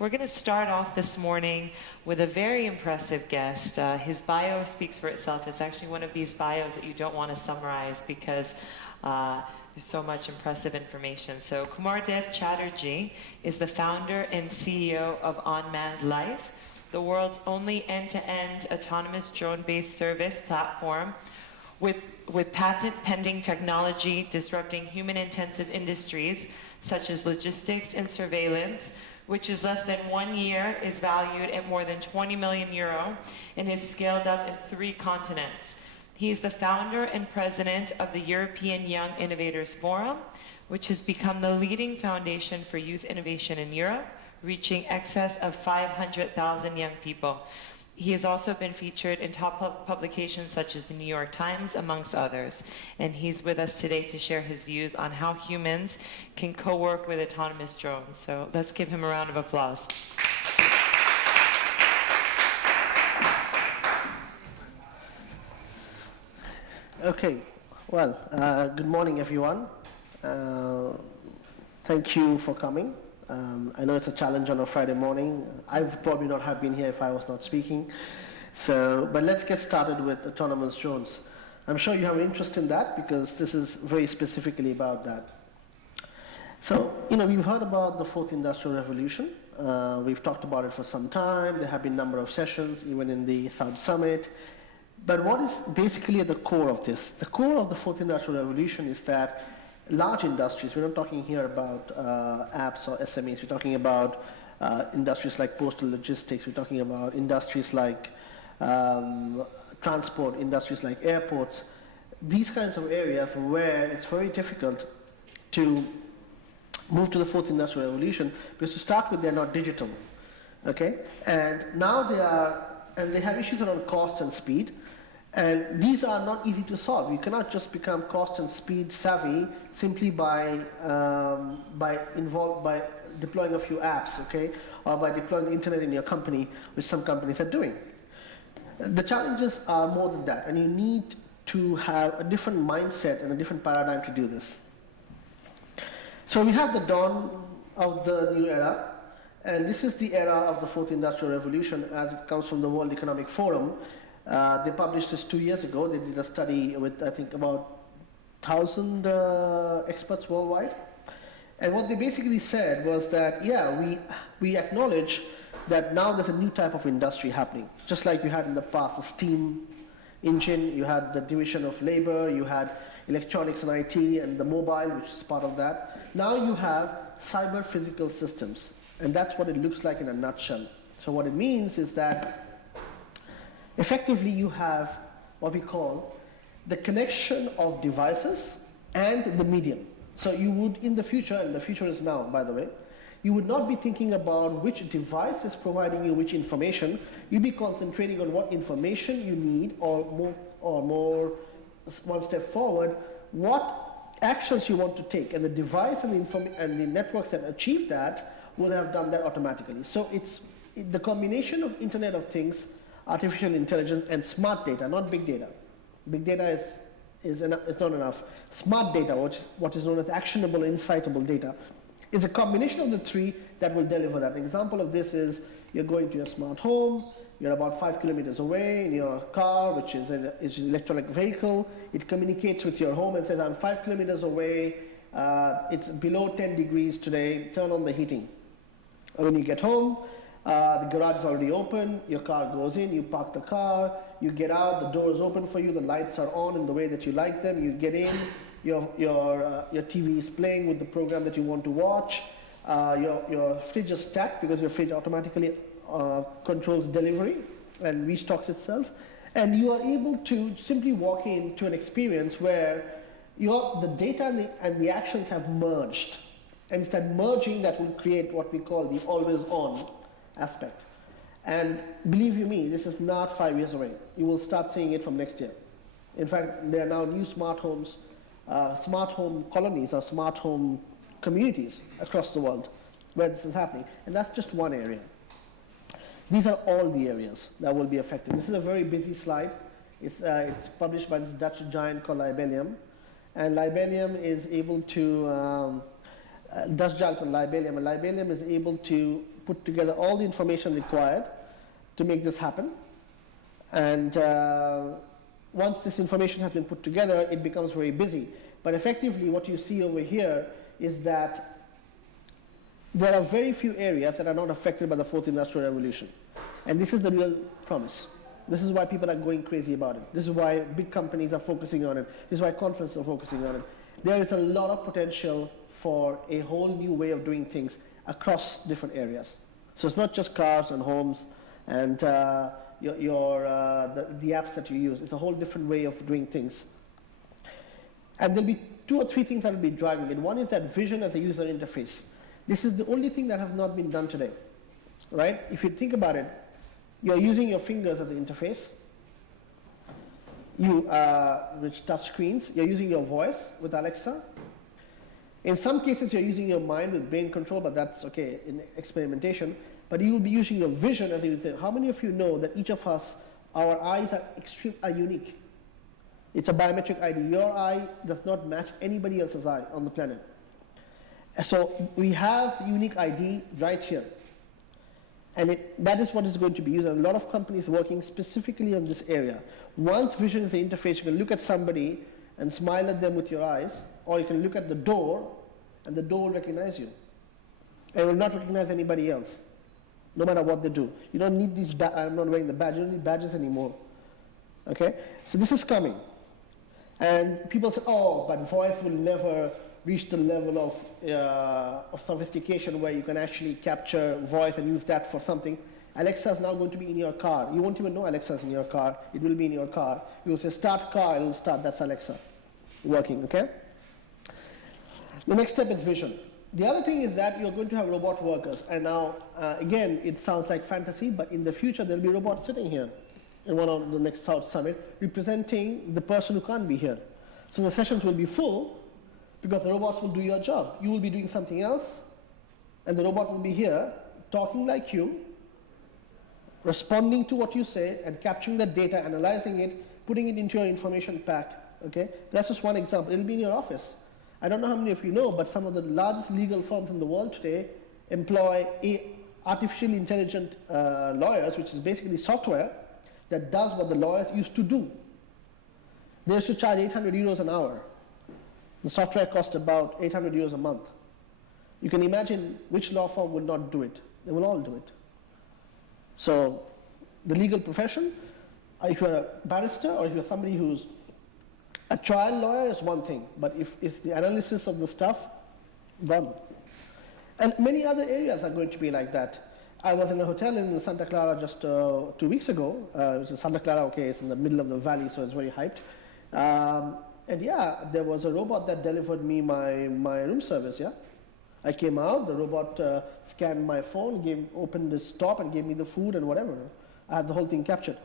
We're going to start off this morning with a very impressive guest. His bio speaks for itself. It's actually one of these bios that you don't want to summarize because there's so much impressive information. So Kumardev Chatterjee is the founder and CEO of Unmanned Life, the world's only end-to-end autonomous drone-based service platform with patent-pending technology disrupting human-intensive industries such as logistics and surveillance, which is less than 1 year, is valued at more than 20 million euro and is scaled up in 3 continents. He is the founder and president of the European Young Innovators Forum, which has become the leading foundation for youth innovation in Europe, reaching excess of 500,000 young people. He has also been featured in top publications such as the New York Times, amongst others. And he's with us today to share his views on how humans can co-work with autonomous drones. So let's give him a round of applause. Okay, well, good morning, everyone. Thank you for coming. I know it's a challenge on a Friday morning. I would probably not have been here if I was not speaking. But let's get started with autonomous drones. I'm sure you have an interest in that because this is very specifically about that. So, we've heard about the 4th Industrial Revolution. We've talked about it for some time. There have been a number of sessions, even in the Third Summit. But what is basically at the core of this? The core of the 4th Industrial Revolution is that large industries, we're not talking here about apps or SMEs, we're talking about industries like postal logistics, we're talking about industries like transport, industries like airports, these kinds of areas where it's very difficult to move to the 4th Industrial Revolution because to start with, they're not digital, okay? And now they have issues around cost and speed. And these are not easy to solve. You cannot just become cost and speed savvy simply by deploying a few apps, okay, or by deploying the internet in your company, which some companies are doing. The challenges are more than that, and you need to have a different mindset and a different paradigm to do this. So we have the dawn of the new era, and this is the era of the 4th Industrial Revolution as it comes from the World Economic Forum. They published this 2 years ago. They did a study with, I think, about 1,000 experts worldwide. And what they basically said was that, yeah, we acknowledge that now there's a new type of industry happening. Just like you had in the past a steam engine, you had the division of labor, you had electronics and IT, and the mobile, which is part of that. Now you have cyber physical systems. And that's what it looks like in a nutshell. So what it means is that effectively, you have what we call the connection of devices and the medium. So you would, in the future, and the future is now, by the way, you would not be thinking about which device is providing you which information. You'd be concentrating on what information you need, or more, one step forward, what actions you want to take. And the device and the networks that achieve that will have done that automatically. So it's the combination of Internet of Things, artificial intelligence, and smart data, not big data. Big data is not enough. Smart data, what is known as actionable, incitable data, is a combination of the 3 that will deliver that. An example of this is you're going to your smart home, you're about 5 kilometers away in your car, which is an electronic vehicle. It communicates with your home and says, I'm 5 kilometers away, it's below 10 degrees today, turn on the heating. And when you get home, the garage is already open, your car goes in, you park the car, you get out, the door is open for you, the lights are on in the way that you like them, you get in, your TV is playing with the program that you want to watch, your fridge is stacked because your fridge automatically controls delivery and restocks itself, and you are able to simply walk into an experience where the data and the actions have merged, and it's that merging that will create what we call the always on aspect. And believe you me, this is not 5 years away. You will start seeing it from next year. In fact, there are now new smart homes, smart home colonies or smart home communities across the world where this is happening. And that's just one area. These are all the areas that will be affected. This is a very busy slide. It's published by this Dutch giant called Libelium. And Libelium is able to Dutch giant called Libelium, and Libelium is able to put together all the information required to make this happen. And once this information has been put together, it becomes very busy. But effectively, what you see over here is that there are very few areas that are not affected by the fourth industrial revolution. And this is the real promise. This is why people are going crazy about it. This is why big companies are focusing on it. This is why conferences are focusing on it. There is a lot of potential for a whole new way of doing things across different areas. So it's not just cars and homes and the apps that you use. It's a whole different way of doing things. And there'll be 2 or 3 things that will be driving it. One is that vision as a user interface. This is the only thing that has not been done today, right? If you think about it, you're using your fingers as an interface, which touch screens. You're using your voice with Alexa. In some cases, you're using your mind with brain control, but that's okay in experimentation. But you will be using your vision as a user. How many of you know that each of us, our eyes are unique? It's a biometric ID. Your eye does not match anybody else's eye on the planet. So we have the unique ID right here. And that is what is going to be used. And a lot of companies working specifically on this area. Once vision is the interface, you can look at somebody and smile at them with your eyes, or you can look at the door, and the door will recognize you. And it will not recognize anybody else, no matter what they do. You don't need these, I'm not wearing the badge, you don't need badges anymore. Okay? So this is coming. And people say, oh, but voice will never reach the level of sophistication where you can actually capture voice and use that for something. Alexa is now going to be in your car. You won't even know Alexa's in your car. It will be in your car. You will say, start car, it will start. That's Alexa working, okay? The next step is vision. The other thing is that you're going to have robot workers. And now, again, it sounds like fantasy, but in the future, there'll be robots sitting here in one of the next South Summit, representing the person who can't be here. So the sessions will be full, because the robots will do your job. You will be doing something else, and the robot will be here, talking like you, responding to what you say, and capturing the data, analyzing it, putting it into your information pack, okay? That's just one example. It'll be in your office. I don't know how many of you know, but some of the largest legal firms in the world today employ artificially intelligent lawyers, which is basically software that does what the lawyers used to do. They used to charge 800 euros an hour. The software cost about 800 euros a month. You can imagine which law firm would not do it. They will all do it. So the legal profession, if you're a barrister or if you're somebody who's a trial lawyer is one thing, but if it's the analysis of the stuff, done. And many other areas are going to be like that. I was in a hotel in Santa Clara just 2 weeks ago. Which is Santa Clara, okay, it's in the middle of the valley, so it's very hyped. And yeah, there was a robot that delivered me my room service, yeah. I came out, the robot scanned my phone, opened the stop and gave me the food and whatever. I had the whole thing captured.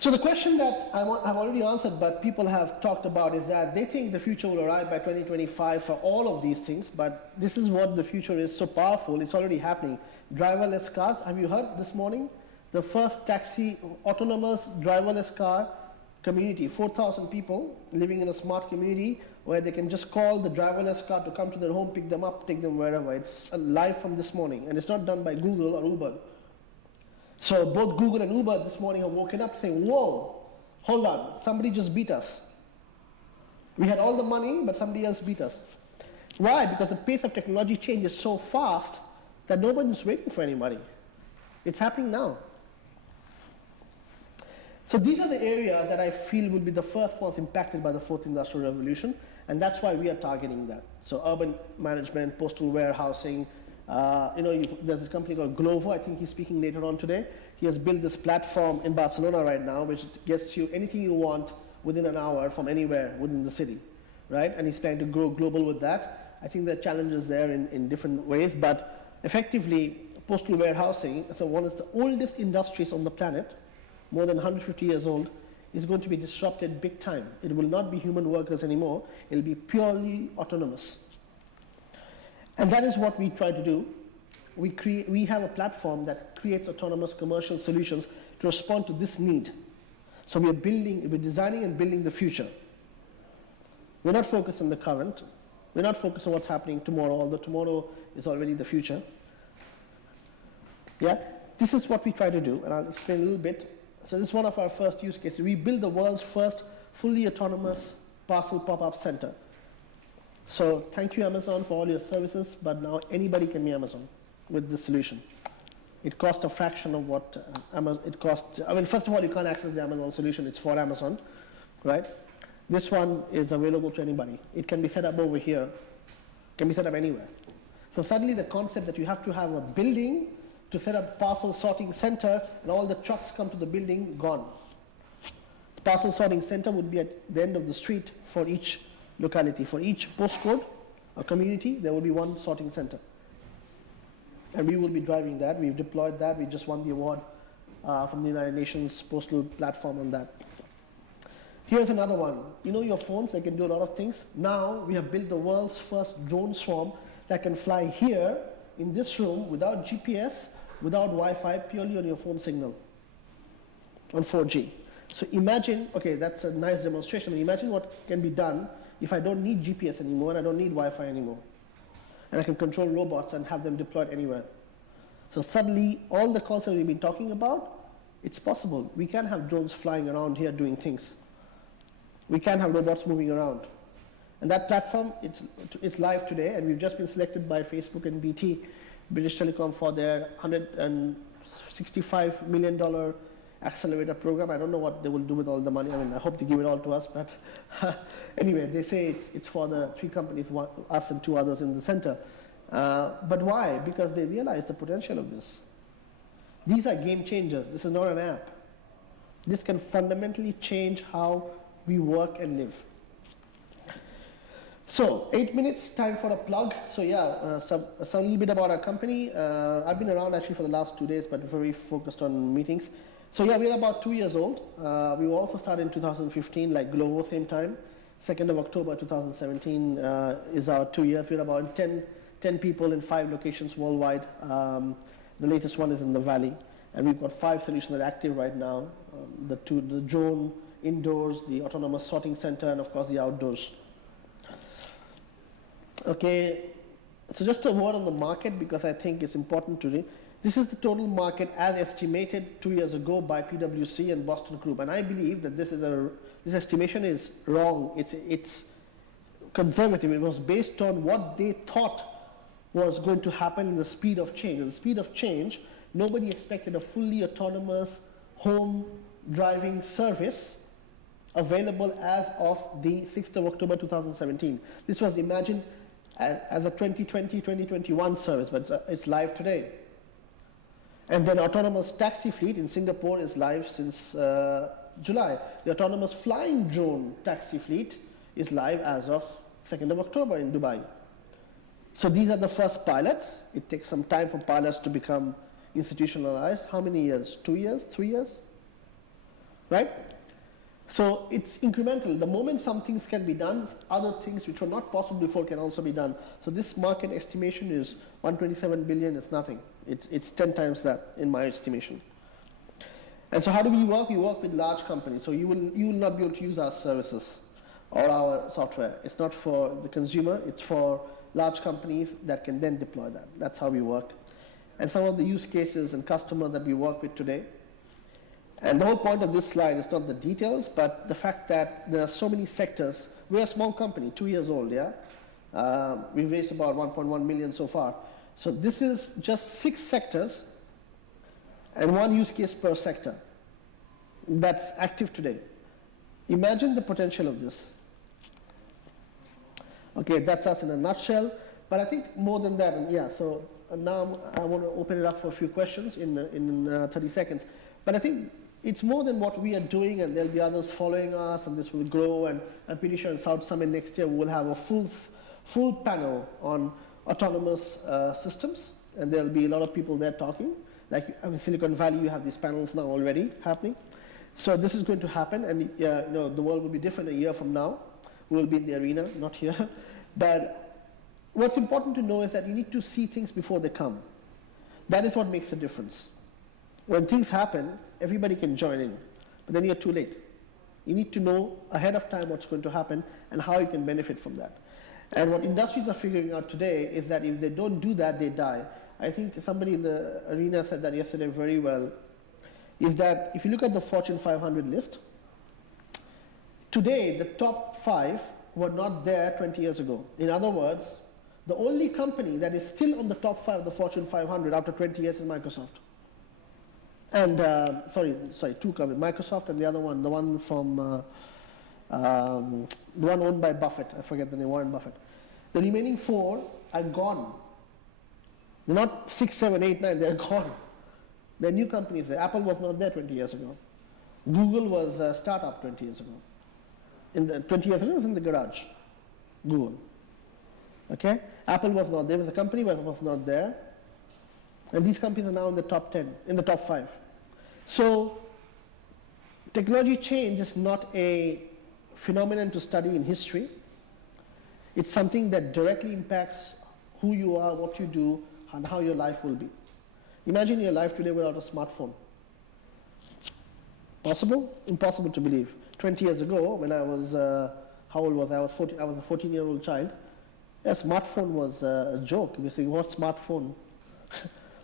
So the question that I've already answered, but people have talked about, is that they think the future will arrive by 2025 for all of these things, but this is what the future is so powerful, it's already happening. Driverless cars, have you heard this morning? The first taxi, autonomous driverless car community, 4,000 people living in a smart community where they can just call the driverless car to come to their home, pick them up, take them wherever. It's live from this morning, and it's not done by Google or Uber. So both Google and Uber this morning have woken up saying, whoa, hold on, somebody just beat us. We had all the money, but somebody else beat us. Why? Because the pace of technology change is so fast that nobody's waiting for anybody. It's happening now. So these are the areas that I feel will be the first ones impacted by the fourth industrial revolution, and that's why we are targeting that. So urban management, postal warehousing, there's a company called Glovo, I think he's speaking later on today. He has built this platform in Barcelona right now, which gets you anything you want within an hour from anywhere within the city, right? And he's planning to grow global with that. I think there are challenges there in different ways, but effectively, postal warehousing, so one of the oldest industries on the planet, more than 150 years old, is going to be disrupted big time. It will not be human workers anymore. It will be purely autonomous. And that is what we try to do. We have a platform that creates autonomous commercial solutions to respond to this need. So we're designing and building the future. We're not focused on the current. We're not focused on what's happening tomorrow, although tomorrow is already the future. Yeah, this is what we try to do, and I'll explain a little bit. So this is one of our first use cases. We built the world's first fully autonomous parcel pop-up center. So thank you, Amazon, for all your services, but now anybody can be Amazon with this solution. It costs a fraction of what it costs. I mean, first of all, you can't access the Amazon solution. It's for Amazon, right? This one is available to anybody. It can be set up over here. It can be set up anywhere. So suddenly the concept that you have to have a building to set up parcel sorting center and all the trucks come to the building, gone. Parcel sorting center would be at the end of the street for each locality. For each postcode or community, there will be one sorting center. And we will be driving that. We've deployed that. We just won the award from the United Nations Postal Platform on that. Here's another one. You know your phones, they can do a lot of things. Now we have built the world's first drone swarm that can fly here in this room without GPS, without Wi-Fi, purely on your phone signal, on 4G. So imagine, okay, that's a nice demonstration, but imagine what can be done if I don't need GPS anymore and I don't need Wi-Fi anymore. And I can control robots and have them deployed anywhere. So suddenly, all the concepts we've been talking about, it's possible. We can have drones flying around here doing things. We can have robots moving around. And that platform, it's live today, and we've just been selected by Facebook and BT, British Telecom, for their $165 million accelerator program. I don't know what they will do with all the money. I mean, I hope they give it all to us, but anyway, they say it's for the 3 companies, us and 2 others in the center. But why? Because they realize the potential of this. These are game changers. This is not an app. This can fundamentally change how we work and live. So 8 minutes, time for a plug. So yeah, some little bit about our company. I've been around actually for the last 2 days, but very focused on meetings. So yeah, we're about 2 years old. We were also started in 2015, like Glovo, same time. 2nd of October 2017 is our 2 years. We're about 10 people in 5 locations worldwide. The latest one is in the Valley. And we've got 5 solutions that are active right now. The drone indoors, the autonomous sorting center, and of course the outdoors. Okay, so just a word on the market, because I think it's important to read. This is the total market as estimated 2 years ago by PwC and Boston Group, and I believe that this estimation is wrong. It's conservative. It was based on what they thought was going to happen in the speed of change. In the speed of change, nobody expected a fully autonomous home driving service available as of the 6th of October 2017. This was imagined as a 2020, 2021 service, but it's live today. And then autonomous taxi fleet in Singapore is live since July. The autonomous flying drone taxi fleet is live as of 2nd of October in Dubai. So these are the first pilots. It takes some time for pilots to become institutionalized. How many years? 2 years? 3 years? Right? So it's incremental. The moment some things can be done, other things which were not possible before can also be done. So this market estimation is 127 billion is nothing. It's 10 times that in my estimation. And so how do we work? We work with large companies. So you will not be able to use our services or our software. It's not for the consumer. It's for large companies that can then deploy that. That's how we work. And some of the use cases and customers that we work with today. And the whole point of this slide is not the details, but the fact that there are so many sectors. We're a small company, 2 years old, yeah? We've raised about 1.1 million so far. So this is just 6 sectors and 1 use case per sector that's active today. Imagine the potential of this. Okay, that's us in a nutshell, but I think more than that, and yeah, so now I want to open it up for a few questions in 30 seconds. But I think it's more than what we are doing, and there'll be others following us, and this will grow, and I'm pretty sure in South Summit next year we will have a full panel on autonomous systems, and there'll be a lot of people there talking. Like in Silicon Valley, you have these panels now already happening. So this is going to happen, and the world will be different a year from now. We'll be in the arena, not here. But what's important to know is that you need to see things before they come. That is what makes the difference. When things happen, everybody can join in, but then you're too late. You need to know ahead of time what's going to happen and how you can benefit from that. And what industries are figuring out today is that if they don't do that, they die. I think somebody in the arena said that yesterday very well, is that if you look at the Fortune 500 list, today the top 5 were not there 20 years ago. In other words, the only company that is still on the top 5 of the Fortune 500 after 20 years is Microsoft. And, sorry, two companies, Microsoft and the other one, the one from, the one owned by Buffett, I forget the name, Warren Buffett. The remaining 4 are gone. They're not 6, 7, 8, 9, they're gone. They're new companies. Apple was not there 20 years ago. Google was a startup 20 years ago. 20 years ago, it was in the garage, Google. Okay? Apple was not there. There was a company, but it was not there. And these companies are now in the top 10, in the top 5. So technology change is not a phenomenon to study in history. It's something that directly impacts who you are, what you do, and how your life will be. Imagine your life today without a smartphone. Possible? Impossible to believe. 20 years ago, when I was, how old was I? I was a 14-year-old child. A smartphone was a joke. You say, what smartphone?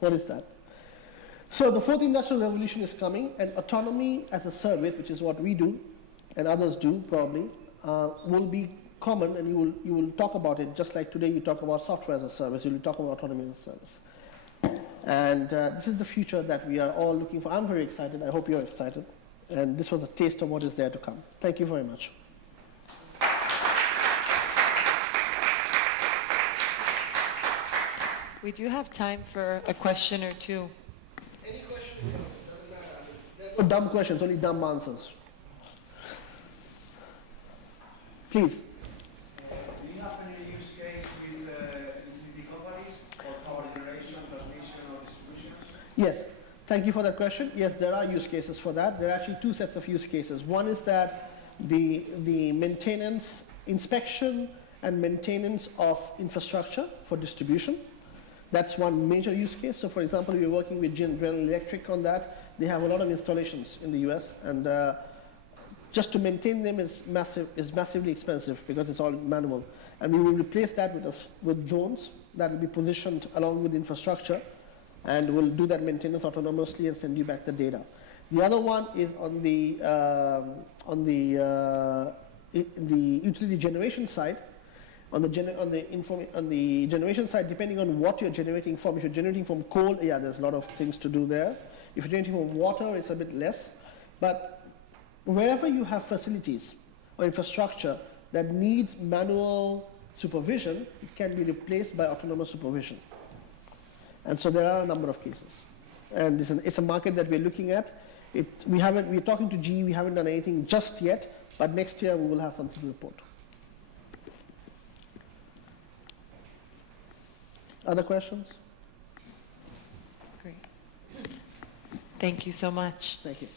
What is that? So the 4th industrial revolution is coming, and autonomy as a service, which is what we do, and others do probably, will be common, and you will talk about it just like today you talk about software as a service, you will talk about autonomy as a service. And this is the future that we are all looking for. I'm very excited. I hope you're excited. And this was a taste of what is there to come. Thank you very much. We do have time for a question or two. Any questions? Doesn't matter. There are no dumb questions, only dumb answers. Please. Do you have any use case with utility companies or power generation, transmission, or distribution? Yes. Thank you for that question. Yes, there are use cases for that. There are actually 2 sets of use cases. One is that the maintenance, inspection and maintenance of infrastructure for distribution. That's one major use case. So for example, we're working with General Electric on that. They have a lot of installations in the US, and just to maintain them is massively expensive because it's all manual. And we will replace that with drones that will be positioned along with infrastructure, and we'll do that maintenance autonomously and send you back the data. The other one is on the utility generation side. On the generation side, depending on what you're generating from, if you're generating from coal, yeah, there's a lot of things to do there. If you're generating from water, it's a bit less. But wherever you have facilities or infrastructure that needs manual supervision, it can be replaced by autonomous supervision. And so there are a number of cases. And it's a market that we're looking at. We're talking to GE, we haven't done anything just yet, but next year we will have something to report. Other questions? Great. Thank you so much. Thank you.